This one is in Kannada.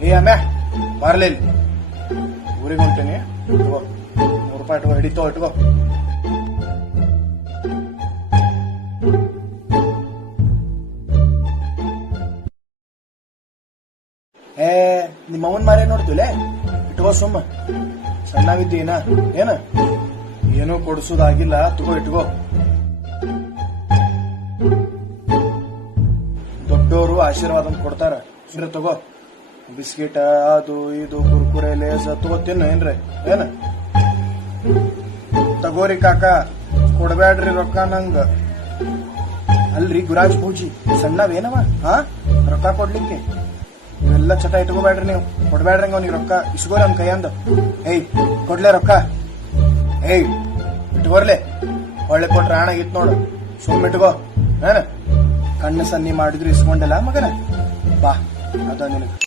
ಏ ಅಮ್ಯ ಬಾರ್ಲಿಲ್ಲ ಊರಿಗೆ ಹೊಂಟೀನಿ ಇಟ್ಕೋ ₹100 ಇಟ್ಕೋ ಹಿಡಿತೋ ಇಟ್ಕೋ ಏ ನಿಮ್ಮವನ್ ಮಾರೇ ನೋಡ್ತಿಲ್ಲ ಇಟ್ಕೋ ಸುಮ್ಮ ಸಣ್ಣವಿದ್ದೀನ ಏನ ಏನೂ ಕೊಡ್ಸೋದಾಗಿಲ್ಲ ತಗೋ ಇಟ್ಕೋ ದೊಡ್ಡವರು ಆಶೀರ್ವಾದ ಕೊಡ್ತಾರ ಇದ್ರ ತಗೋ ಬಿಸ್ಕಿಟ್ ಅದು ಇದು ಕುರ್ಕುರೆ ಲೇಸ್ ತಗೋ ತಿನ್ನ ಏನ್ರಿ ಏನ ತಗೋರಿ ಕಾಕ ಕೊಡ್ಬ್ಯಾಡ್ರಿ ರೊಕ್ಕ ನಂಗ ಅಲ್ರಿ ಗುರಾಜ್ ಪೂಜಿ ಸಣ್ಣವೇನವ ಹಾ ರೊಕ್ಕ ಕೊಡ್ಲಿಕ್ಕೆ ಇವೆಲ್ಲ ಚಟ ಇಟ್ಕೋಬೇಡ್ರಿ ನೀವು ಕೊಡ್ಬೇಡ್ರಿ ಅವ್ನಿಗೆ ರೊಕ್ಕ ಇಸ್ಕೋರಿ ನನ್ ಕೈಯಂದ ಏಯ್ ಕೊಡ್ಲೆ ರೊಕ್ಕ ಏಯ್ ಇಟ್ಕೋರ್ಲೆ ಒಳ್ಳೆ ಕೊಟ್ರ ಹಣ ಇತ್ ನೋಡು ಸುಮ್ ಇಟ್ಕೋ ಏನ ಕಣ್ಣು ಸನ್ನಿ ಮಾಡಿದ್ರು ಇಸ್ಕೊಂಡಲ್ಲ ಮಗನ ಬಾ ಅದ ನಿನಗ